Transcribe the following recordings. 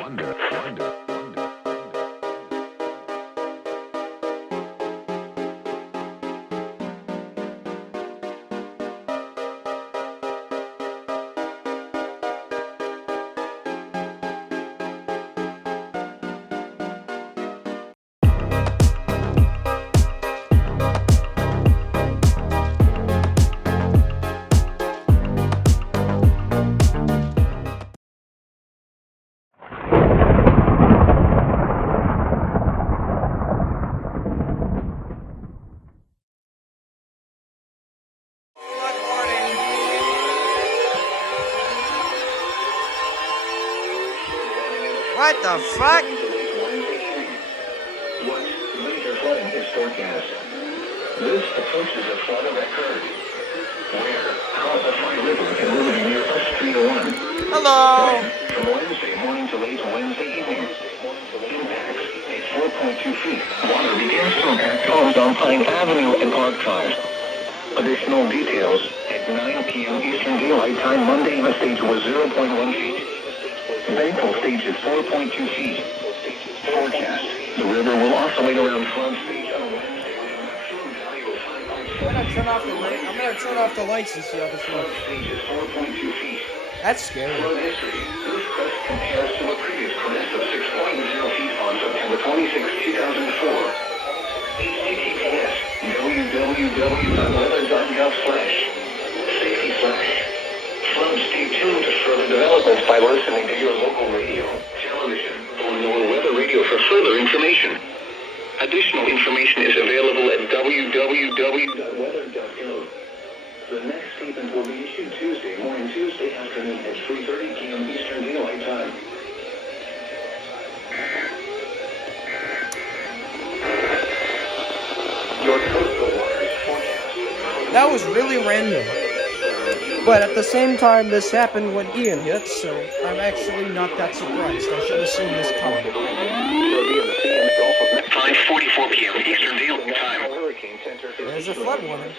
What the fuck? What major flooding is forecast? This approaches a flood that occurred where the River can move near us 3 to 1. Hello. From Wednesday morning to late Wednesday evening. Impacts at 4.2 feet. Water begins to impact homes on Pine Avenue and Park Drive. Additional details at 9 p.m. Eastern Daylight Time Monday. The stage was 0.1 feet. Bangle stage is 4.2 feet. Forecast. The river will oscillate around flood stage on Wednesday. I'm gonna turn off the lights and see how this looks. Stage is 4.2 feet. That's scary. Flood history. This crest compares to a previous crest of 6.0 feet on September 26, 2004. https www.weather.gov/safety/. Stay tuned to further developments by listening to your local radio, television, or your weather radio for further information. Additional information is available at www.weather.gov. The next statement will be issued Tuesday morning, Tuesday afternoon at 3:30 p.m. Eastern Daylight Time. Your coastal waters forecast. That was really random. But at the same time, this happened when Ian hit, so I'm actually not that surprised. I should have seen this coming. 5:44 p.m. Eastern Daylight Time. There's a flood warning.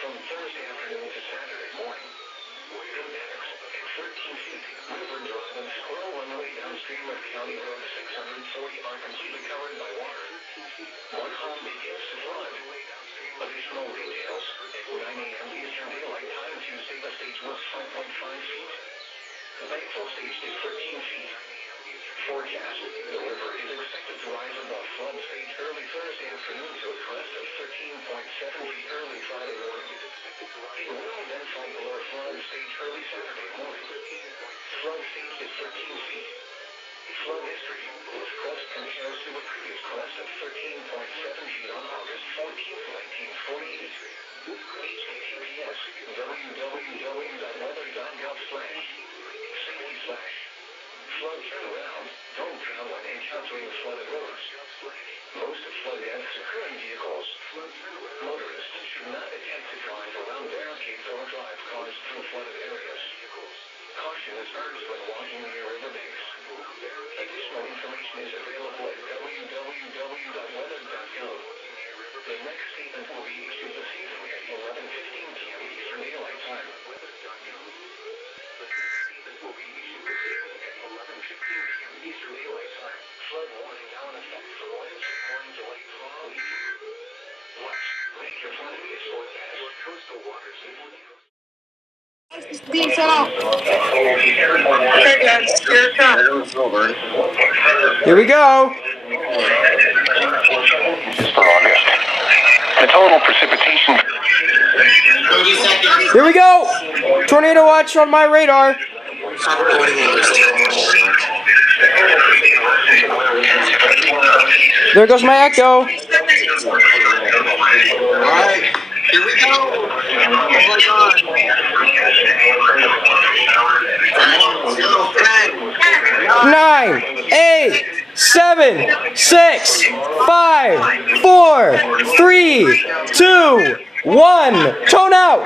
From Thursday afternoon to Saturday morning, impacts at 13 feet, River Drive and Squirrel Runway downstream of County Road 640 are completely covered by water. One home begins to flood. Additional details at 9 a.m. Eastern Daylight Time Tuesday. The stage was 5.5 feet. The Bangle stage is 13 feet. Forecast: the river is expected to rise above flood stage early Thursday afternoon to a crest of 13.7 feet early Friday morning. It will then fall below flood stage early Saturday morning. Flood stage is 13 feet. Flood history: this crest compares to a previous crest of 13.7 feet on August 14, 1948. https www.weather.gov/safety/. Flood turnaround. Don't drown when encountering flooded roads. Most flood deaths occur in vehicles. Motorists should not attempt to drive around barricades or drive cars through flooded areas. Caution is urged when walking near riverbanks. Additional information is available at www.weather.gov. The next statement will be issued this evening at 11:15 p.m. Eastern Daylight Time. Eastern Daylight Time. Flood warning now in effect from Wednesday morning to late tomorrow evening. What major flooding is forecast? Your coastal waters Being set off. Okay, guys, here it comes. Here we go. Just for August. The total precipitation. 30 seconds. Here we go. Tornado watch on my radar. There goes my echo. Alright, here we go. Oh my god. 10, 9, 7, 6, 5, 4, 3, 2, 1. Tone out.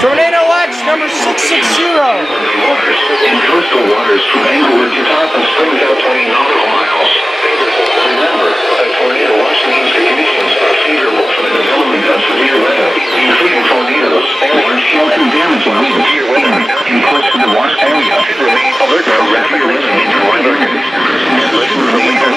Tornado watch number 660. In coastal waters from Englewood to top and springs out 20 nautical miles. Remember, a tornado watch means the conditions are favorable for the development of severe weather, including tornadoes or hail and damaging winds. In parts of the watch area, remain alert for rapid rain and weather conditions. Listen for later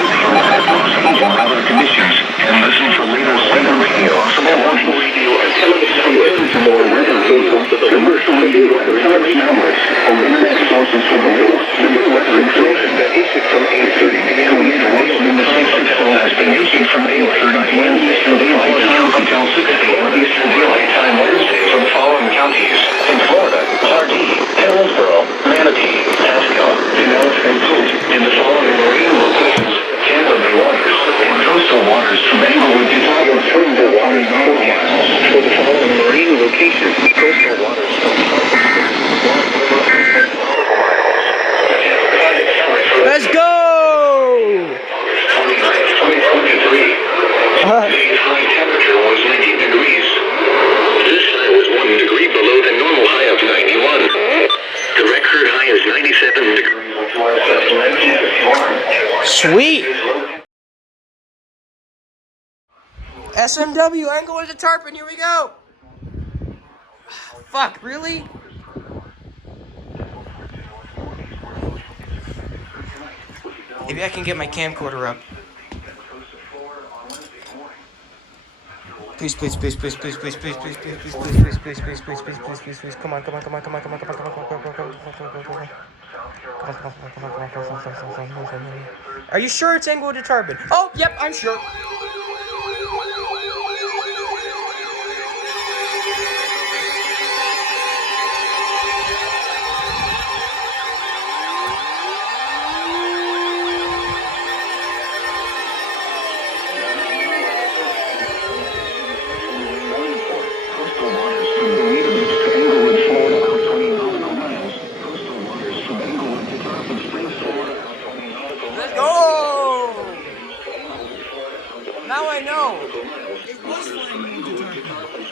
changing weather conditions and listen for later weather radio. Possible warning radio and television for more weather info to the commercial radio television networks or internet sources for the latest severe weather information that issued from 8:30 p.m. in the 660 has been issued from 8:30 p.m. Eastern Daylight Time until 6 p.m. Eastern Daylight Time Wednesday for the following counties: in Florida, Pardee, Hillsborough, Manatee, Pasco, Pinellas, and Coot. In the following marine locations: Tampa Bay waters. In coastal waters from Englewood to top and springs out 20 nautical miles. For the following marine locations: coastal waters from top and springs out 20 nautical miles. Let's go. August 29th, 2023. Today's high temperature was 19 degrees. This high was 1 degree below the normal high of 91. The record high is 97 degrees. Sweet. SMW, Englewood to Tarpon, here we go. Fuck, really? Maybe I can get my camcorder up. Please, please, please, please, please, please, please, please, please, please, please, please, please, please, please, please, please, please, please, come on, come on, come on, come on, come on, come on, come on, come on, come on, come on, come on. Are you sure it's Englewood to Tarpon? Oh, yep, I'm sure. Let's go! Now I know. It was flying to Tarpon.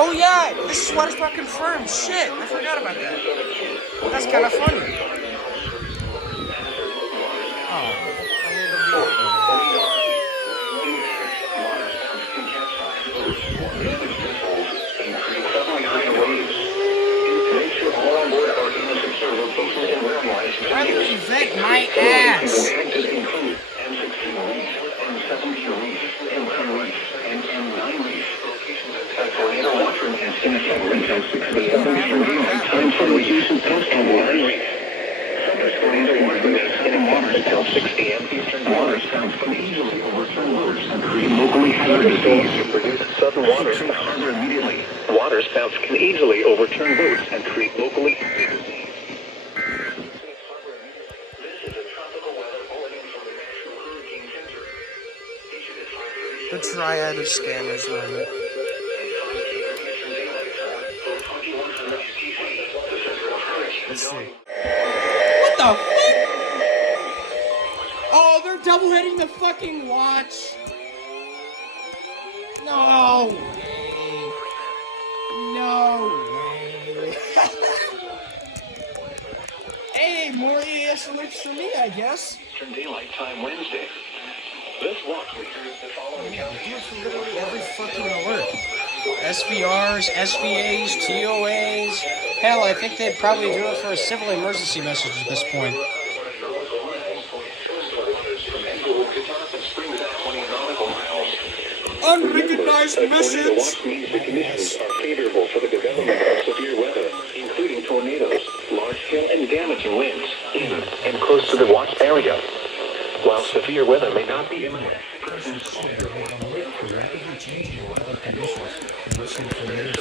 Oh yeah, this is what is not confirmed. Shit, I forgot about that. That's kind of funny. Weather event my ass. Water spouts can easily overturn loads and create locally hazardous storms to produce sudden water to harbor immediately. Water spouts can easily overturn boats and create locally hazardous storms. The triad of scammers run it. Let's see. What the fuck? Oh, they're double hitting the fucking watch. No way. No way. Hey, more EAS alerts for me, I guess. Eastern Daylight Time Wednesday. This watch features the following Yeah, for literally every fucking alert. SVRs, SVAs, TOAs. Hell, I think they'd probably do it for a civil emergency message at this point. unrecognized A tornado message. watch means the conditions are favorable for the development of severe weather, including tornadoes, large-scale and damaging winds in and close to the watch area. While severe weather may not be imminent,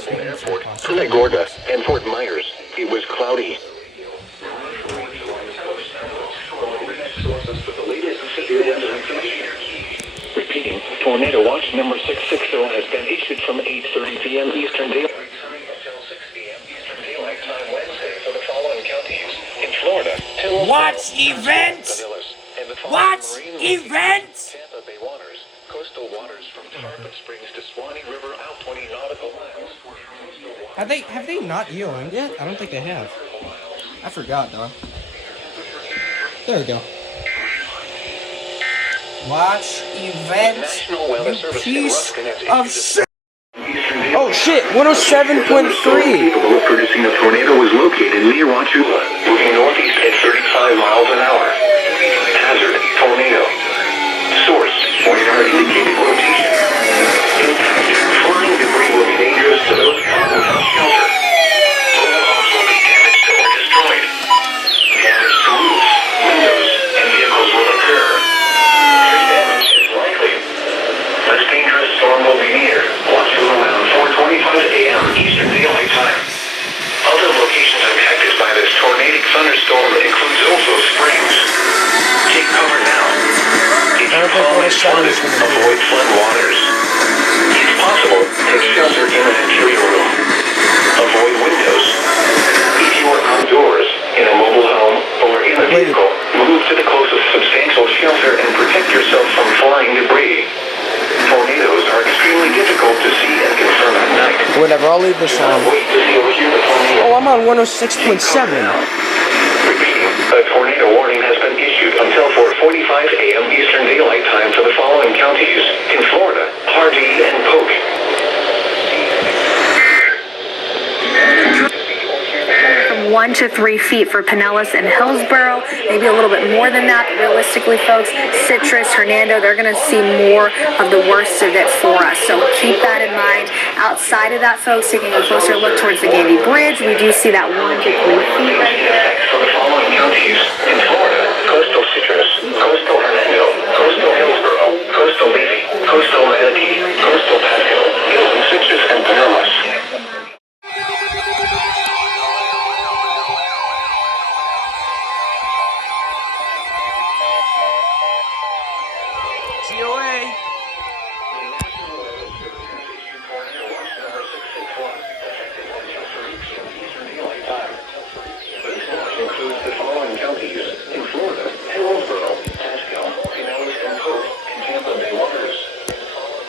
Airport, Punta Gorda, and Fort Myers, it was cloudy. Repeating, tornado watch number 660 has been issued from 8:30 p.m. Eastern Daylight Time until 6 p.m. Eastern Daylight Time Wednesday for the following counties in Florida. Watch event. And the Watch following event. Tampa Bay waters, coastal waters from Tarpon Springs to Swanee River out 20 nautical miles. Have they not EOM'd yet? I don't think they have. I forgot, though. There we go. Watch event. National Weather Service Piece connects of shit. Oh shit, 107.3. Capable of producing a tornado was located near Wachula, moving northeast at 35 miles an hour. Hazard, tornado. Source, radar indicated rotation. Impact, flying debris will be dangerous to those caught without shelter. Mobile homes will be damaged or destroyed. Damage to roofs, windows, and vehicles will occur. Tree damage is likely. Less dangerous storm will be near. Wachula around 4:25 a.m. Eastern Daylight Time. Other locations impacted by this tornadic thunderstorm includes also Springs. Take cover now. If your home is flooded, avoid flood waters. If possible, take shelter in an interior room. Avoid windows. If you are outdoors, in a mobile home, or in a vehicle, move to the closest substantial shelter and protect yourself from flying debris. Tornadoes are extremely difficult to see and confirm at night. Whatever, I'll leave this on. Wait to see or hear the tornado. Oh, I'm on 106.7. Repeating, a tornado warning has been issued until 4:45 a.m. Eastern Daylight Time for the following counties in Florida: Hardee and Polk. 1 to 3 feet for Pinellas and Hillsborough, maybe a little bit more than that, but realistically, folks, Citrus, Hernando, they're going to see more of the worst of it for us. So keep that in mind. Outside of that, folks, taking a closer look towards the Gandy Bridge, we do see that 1 to 3 feet right there. For the following counties in Florida: coastal Citrus, coastal Hernando, coastal Hillsborough, coastal Levy, coastal Manatee, coastal Pasco, Hills, Citrus, and Pinellas. COA. Includes the following counties in Florida: Hillsborough, Pasco, Pinellas, and Polk, and Tampa Bay waters.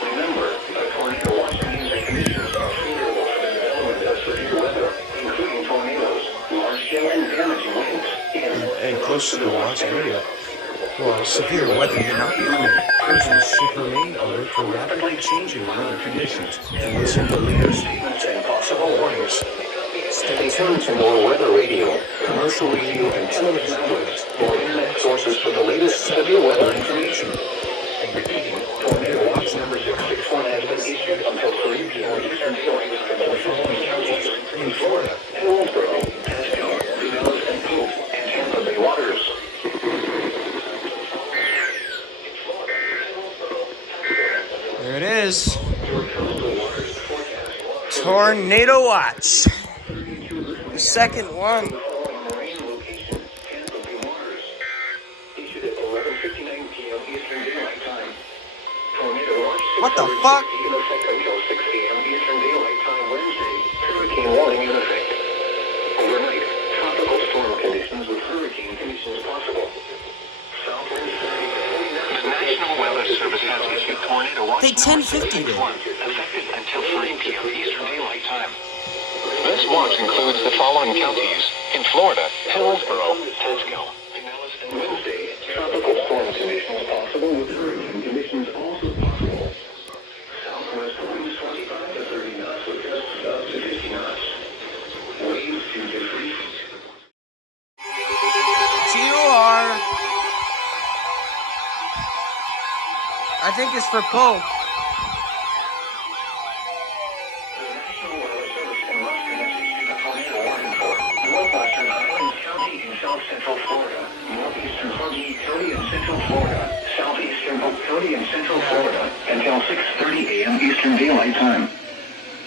Remember, a tornado watch means the conditions are favorable for the development of severe weather, including tornadoes, large-scale and damaging winds And close to the watch area. Well, severe weather may not be imminent. Persons should remain alert for rapidly changing weather conditions and listen to leader statements and possible warnings. Stay tuned to more weather radio, commercial radio, and television outlets, or internet sources for the latest severe weather information. And repeating, tornado watch number 661 has been issued until 3 p.m. Eastern Daylight Time for the following counties in Florida: Hillsborough, Pasco, Pinellas, and Polk, and Tampa Bay waters. There it is. Tornado watch. The second one. Marine location, Tampa Bay waters. Issued at 11:59 p.m. Eastern Daylight Time. Tornado watch. What the fuck? In effect until 6 p.m. Eastern Daylight Time Wednesday. Hurricane warning in effect. Overnight, tropical storm conditions with hurricane conditions possible. Southwind 30 to 40 knots. The National Weather Service has issued tornado watch They 1050 there. effective until 3 p.m. Eastern Daylight Time. This watch includes the following counties in Florida: Hillsborough, Pasco. Pinellas and Wednesday, tropical storm conditions possible with hurricane conditions also possible. Southwest winds 25 to 30 knots with gusts up to 50 knots. Waves 2 to 3 feet. TOR. I think it's for Polk. County and Central Florida, southeastern Polk County and Central Florida, until 6:30 a.m. Eastern Daylight Time.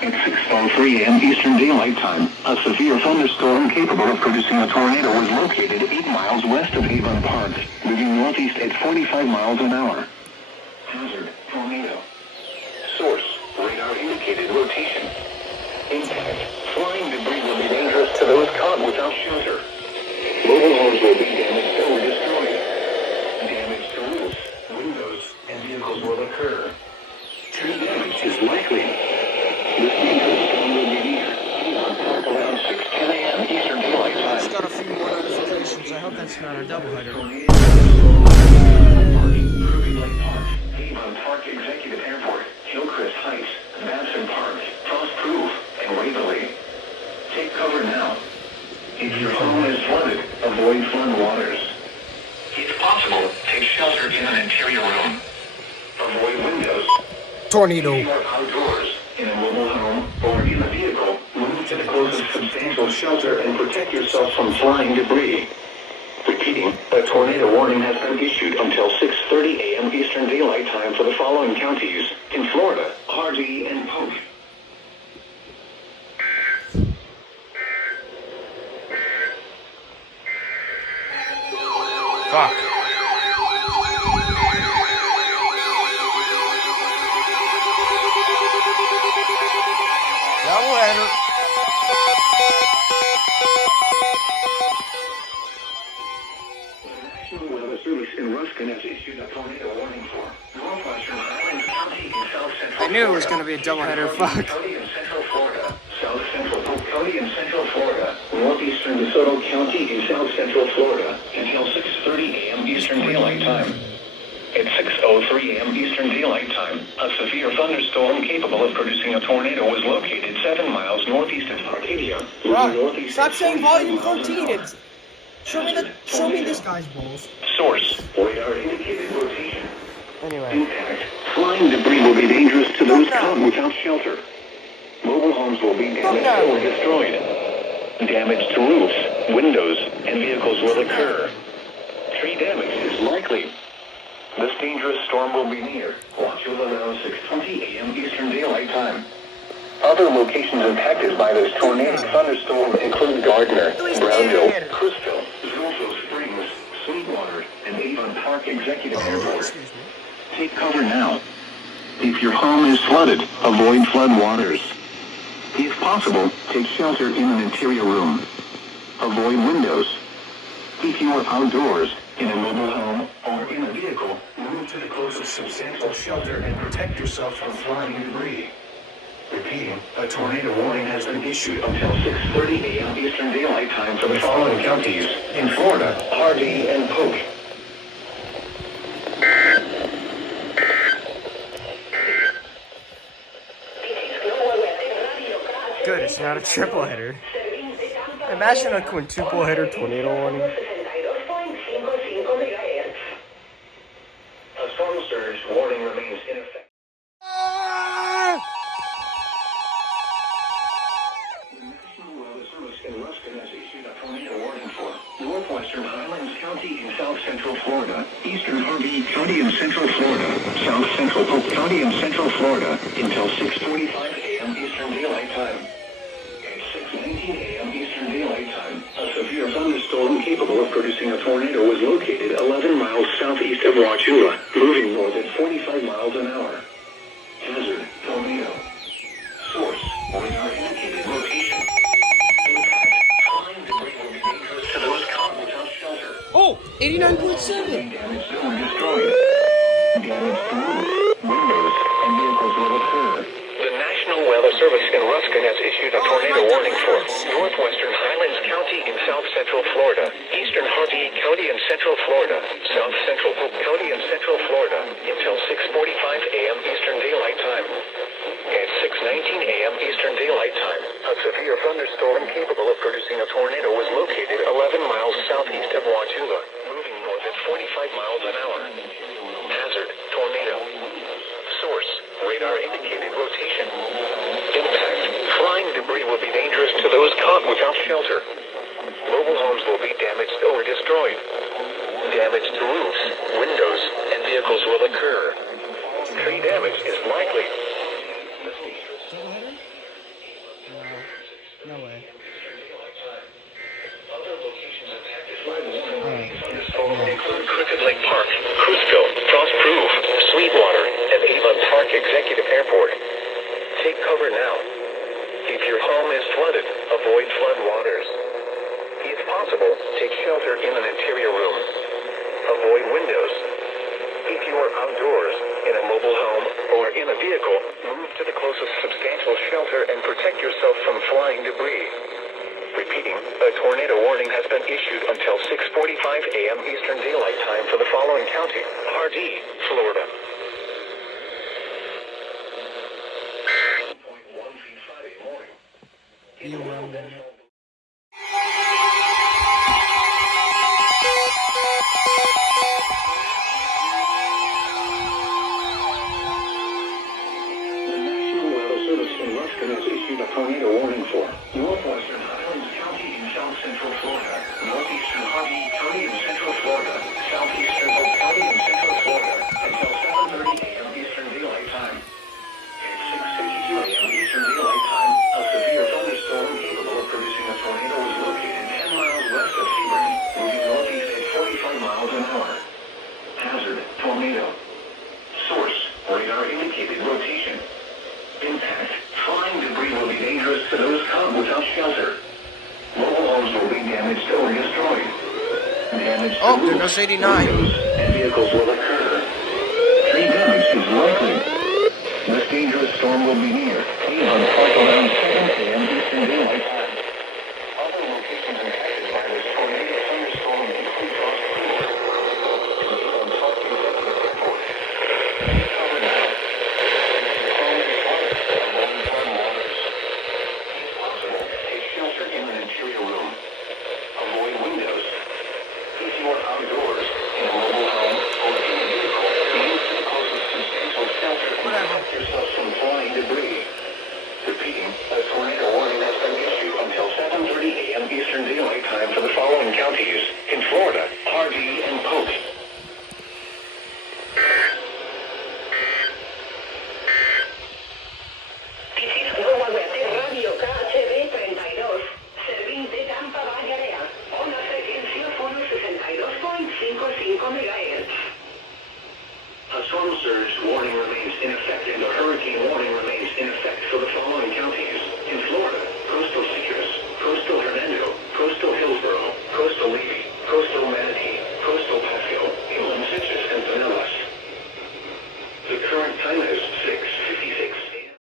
At 6:03 a.m. Eastern Daylight Time, a severe thunderstorm capable of producing a tornado was located 8 miles west of Avon Park, moving northeast at 45 miles an hour. Hazard, tornado. Source, radar indicated rotation. Impact, flying debris will be dangerous to those caught without shelter. Mobile homes will be damaged or destroyed. Damage to roofs, windows, and vehicles will occur. Tree damage is likely. This dangerous storm will be near around 6:10 a.m. Eastern Daylight Time. Just got a few more notifications. I hope that's not a doubleheader. Prelude Park, Avon Park Executive Airport, Hillcrest Heights, Babson Park, Frostproof, and Waverly. Take cover now. If your home is flooded, avoid flood waters. If possible, take shelter in an interior room. Avoid windows. Tornado. If you are outdoors, in a mobile home, or in a vehicle, move to the closest substantial shelter and protect yourself from flying debris. Repeating, a tornado warning has been issued until 6:30 a.m. Eastern Daylight Time for the following counties in Florida, Hardy, and Polk. Fuck. Doubleheader. National Weather Service in Ruskin has issued a tornado warning for northwestern Highlands County in south central I knew it was going to be a doubleheader. Fuck. County in central Florida, south central Polk County in central Florida, northeastern DeSoto County in south central Florida, until 6:30 a.m. Eastern Daylight Time. At 6:03 a.m. Eastern Daylight Time, a severe thunderstorm capable of producing a tornado was located 7 miles northeast of Arcadia. Bro, stop saying volume 14. It's, show me this guy's balls. Source, radar indicated rotation. Anyway. Impact, flying debris will be dangerous to those caught without shelter. Mobile homes will be damaged or destroyed. Damage to roofs, windows, and vehicles will occur. Tree damage is likely. This dangerous storm will be near Wauchula around 6:20 a.m. Eastern Daylight Time. Other locations impacted by this tornadic thunderstorm include Gardner, Brownville, Crisville, Zolfo Springs, Sweetwater, and Avon Park Executive Airport. Take cover now. If your home is flooded, avoid flood waters. If possible, take shelter in an interior room. Avoid windows. If you are outdoors, in a mobile home, or in a vehicle, move to the closest substantial shelter and protect yourself from flying debris. Repeating, a tornado warning has been issued until 6:30 a.m. Eastern Daylight Time for the following counties in Florida, Hardy, and Polk. Good, it's not a triple header. Imagine a quintuple header tornado warning. A storm surge warning remains in effect. The National Weather Service in Ruskin has issued a tornado warning for northwestern Highlands County in south central Florida, eastern Harvey County in central Florida, south central Polk County in central Florida until 6:45 a.m. Eastern Daylight Time. At 6:19 a.m. Eastern Daylight Time, a severe thunderstorm capable of producing a tornado was located 11 miles southeast of Wauchula, moving north at 45 miles an hour. Hazard, tornado. Source, radar indicated location. Impact, flying debris will be dangerous to those caught without shelter. Oh, 89.7. Damage or destroyed. Damage to roofs, windows, and vehicles will occur. The National Weather Service in Ruskin has issued a tornado warning for northwestern Highlands County in south central Florida, eastern Harvey County in central Florida, south central Polk County in central Florida until 6:45 a.m. Eastern Daylight Time. At 6:19 a.m. Eastern Daylight Time, a severe thunderstorm capable of producing a tornado was located 11 miles southeast of Wauchula, moving north at 45 miles an hour. Hazard, tornado. Source, radar indicated rotation. Impact, flying debris will be dangerous to those caught without shelter. Mobile homes will be damaged or destroyed. Damage to roofs, windows, and vehicles will occur. Tree damage is likely. No way. Include Crooked Lake Park, Cruiseville, Frost Proof, Sweetwater, and Avon Park Executive Airport. Take cover now. If your home is flooded, avoid flood waters. If possible, take shelter in an interior room. Avoid windows. If you are outdoors, in a mobile home, or in a vehicle, move to the closest substantial shelter and protect yourself from flying debris. Repeating, a tornado warning has been issued until 6:45 a.m. Eastern Daylight Time for the following county: Hardee, Florida. You run them. Has issued a tornado warning for northwestern Highlands County in south central Florida, northeastern Hardee County in central Florida, southeastern Polk County in central Florida until 7:30 a.m. Eastern Daylight Time. At 6:52 a.m. Eastern Daylight Time, a severe thunderstorm capable of producing a tornado was located 10 miles west of Sebring, moving northeast at 45 miles an hour. Hazard: tornado. Source: radar indicated rotation. Impact: flying debris will be dangerous to those caught without shelter. Mobile homes will be damaged or destroyed. Damage to Oh, there roofs, goes 89. windows, and vehicles will occur. Tree damage is likely. This dangerous storm will be near Avon Park around 7 a.m. Eastern Daylight Time. Other locations impacted by this tornado thunderstorm include Frost Proof and Avon Park Executive Airport. Cover now. In an interior room. Avoid windows. If you are outdoors, in a mobile home, or in a vehicle, move to the closest substantial shelter and protect yourself from flying debris. Repeating, a tornado warning has been issued until 7:30 a.m. Eastern Daylight Time for the following counties: in Florida, Hardee, and Polk. A storm surge warning remains in effect and a hurricane warning remains in effect for the following counties: in Florida, coastal Citrus, coastal Hernando, coastal Hillsborough, coastal Levy, coastal Manatee, coastal Pasco, inland Citrus, and Pinellas. The current time is 6:56 a.m.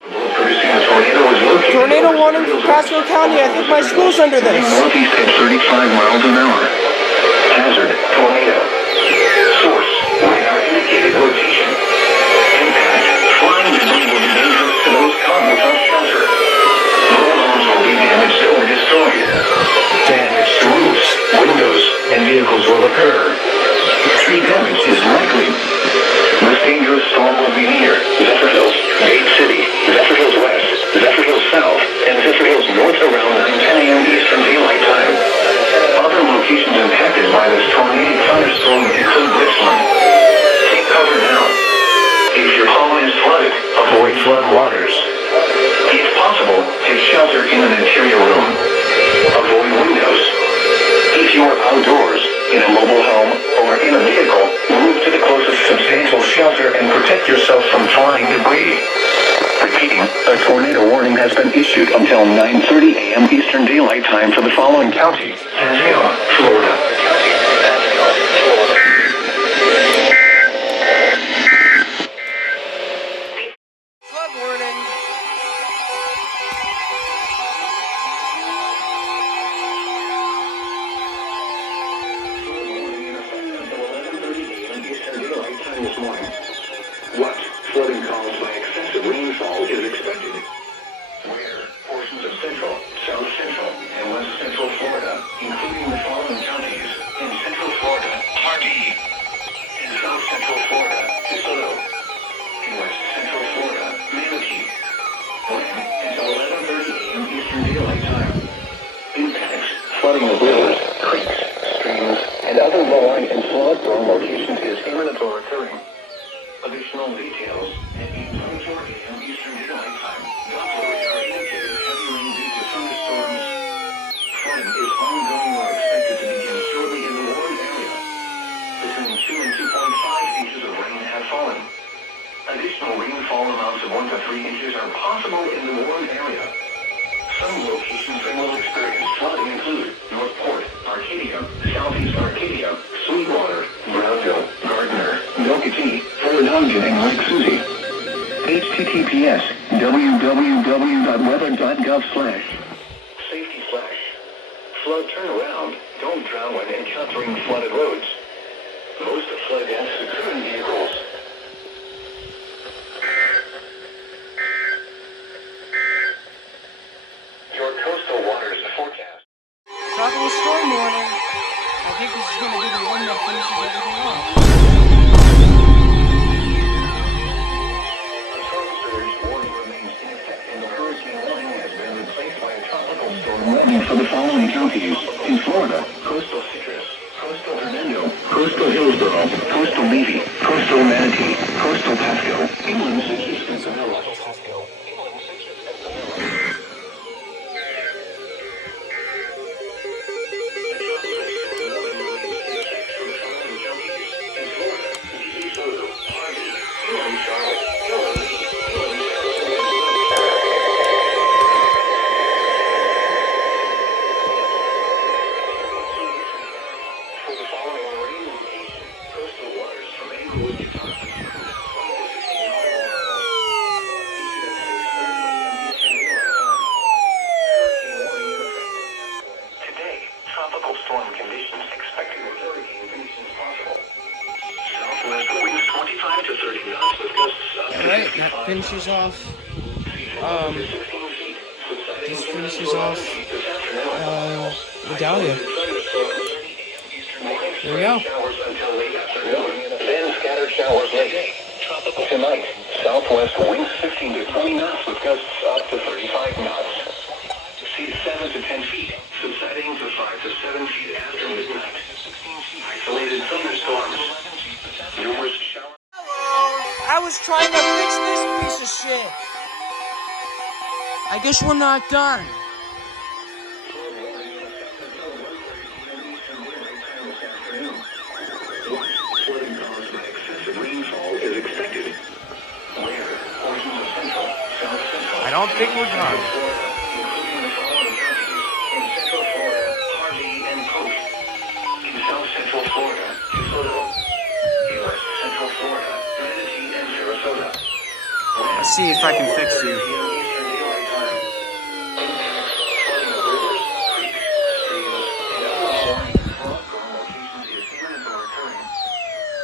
Producing a tornado is located. Tornado warning for Pasco County. I think my school's under this. Northeast at 35 miles an hour. Hazard: tornado. Source: radar indicated rotation. Impact: flying debris will be dangerous to those caught without shelter. Mobile homes will be damaged or destroyed. Damage to roofs, windows, and vehicles will occur. Tree damage is likely. This dangerous storm will be near Zephyr Hills, Dade City, Zephyr Hills West, Zephyr Hills South, and Zephyr Hills North around 9:10 a.m. Eastern Daylight Time. Other locations impacted by this tornadic thunderstorm include Richland. Take cover now. If your home is flooded, avoid flood waters. If possible, take shelter in an interior room. Avoid windows. If you are outdoors, in a mobile home, or in a vehicle, move to the closest substantial shelter and protect yourself from flying debris. Repeating, a tornado warning has been issued until 9:30 a.m. Eastern Daylight Time for the following counties: Pasco, Florida. Pasco, Florida. Flood warning. This morning. What? Flooding caused by excessive rainfall is expected. Where? Portions of central, south central, and west central Florida, Additional details at 8:24 a.m. Eastern Daylight Time. Doppler radar indicated heavy rain due to thunderstorms. Flooding is ongoing or expected to begin shortly in the warned area. Between 2 and 2.5 inches of rain have fallen. Additional rainfall amounts of 1 to 3 inches are possible in the warned area. Some locations that will experience flooding include Northport, Arcadia, Southeast Arcadia, Sweetwater, Brownville, Gardner, Nocatee, Fort Ogden, and Lake Susie. https www.weather.gov/ Safety flash. Flood turnaround. Don't drown when encountering flooded roads. Most of flood deaths occur in vehicles. Your coastal waters forecast. Tropical storm warning. I think this is going to be the one that finishes everything off. A storm surge warning remains in effect, and the hurricane warning has been replaced by a tropical storm warning for the following counties. In Florida, coastal Citrus, coastal Hernando, coastal Hillsborough, coastal Levy, coastal Manatee, coastal Pasco, inland Citrus and Sonora. Alright, that finishes off. This finishes off Idalia. There we go. Then scattered showers late. Tropical tonight. Southwest winds 15 to 20 knots with gusts up to 35 knots. Seas 7 to 10 feet. Subsiding to 5 to 7 feet after midnight. Isolated thunderstorms. Numerous showers. I was trying to fix this piece of shit. I guess we're not done. Flooding caused by excessive rainfall is expected. Where portions of central, south central, I don't think we're done. including the following counties: in central Florida, Harvey and Polk; in south central Florida, DeSoto; in west central Florida, Manatee and Sarasota. Let's see if I can fix you. Eastern Daylight Time. Flooding of rivers, creeks, streams, and other warning flood prone locations is imminent or occurring.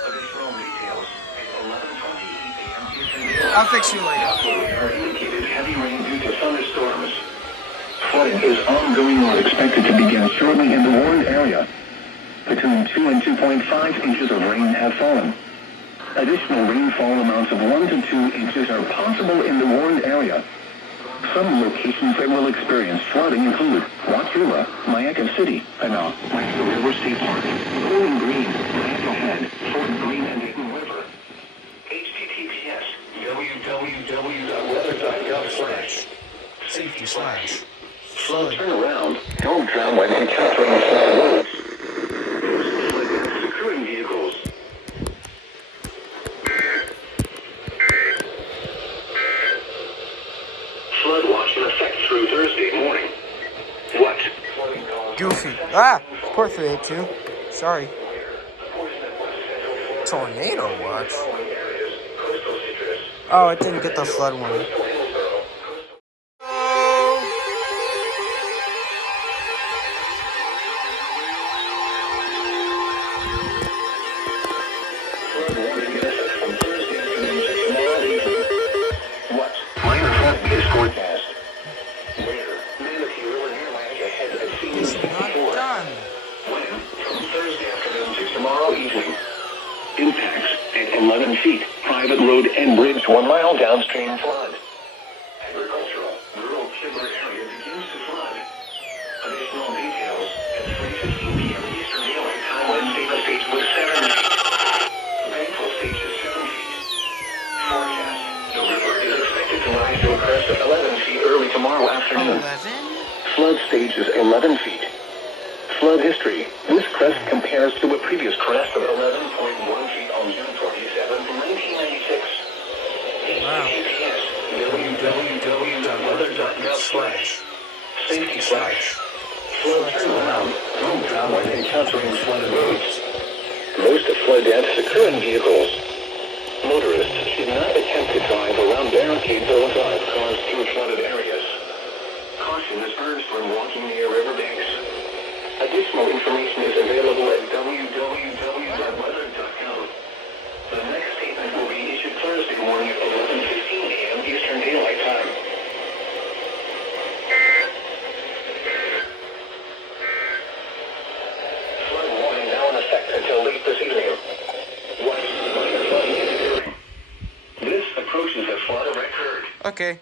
Additional details at 11:28 a.m. Eastern Daylight. I'll fix you later. Radar indicated heavy rain due to thunderstorms. Flooding is ongoing or expected to begin shortly in the warned area. Between 2 and 2.5 inches of rain have fallen. Additional rainfall amounts of 1 to 2 inches are possible in the warned area. Some locations that will experience flooding include Wauchula, Mayaca City, Pinal, Lancaster River State Park, Bowling Green, Lancaster Head, Fort Greene, and Hidden River. https www.weather.gov/ Safety slash. Flood turnaround. Don't drown when encountering flood roads. Flood deaths occur in vehicles. Flood watch in effect through Thursday morning. What? Goofy. Ah, poor 382. Sorry. Tornado watch. Oh, it didn't get the flood one. Flood warning in effect from Thursday afternoon to tomorrow evening. What? Minor flooding is forecast. Where? Manatee River near Mayaca Head at sea It's is not 54. done. When? From Thursday afternoon to tomorrow evening. Impacts at 11 feet. Private road and bridge 1 mile downstream flood. Agricultural, rural timber area begins to flood. Additional details at 3:15 p.m. Eastern Daylight Time when stable stage was 7 feet. Painful stage is 7 feet. 11. 11? Flood stage is 11 feet. Flood history. This crest compares to a previous crest of 11.1 feet on June 27, 1996. Wow. www.weather.gov/safety/flood turnaround. Don't drown when encountering flooded roads. Most flood deaths occur in vehicles. Motorists should not attempt to drive around barricades or drive cars through flooded areas. Caution is urged when walking near riverbanks. Additional information is available at www.weather.gov. The next statement will be issued Thursday morning at 11:15 a.m. Eastern Daylight Time. Flood warning now in effect until late this evening. This approaches a flood record. Okay.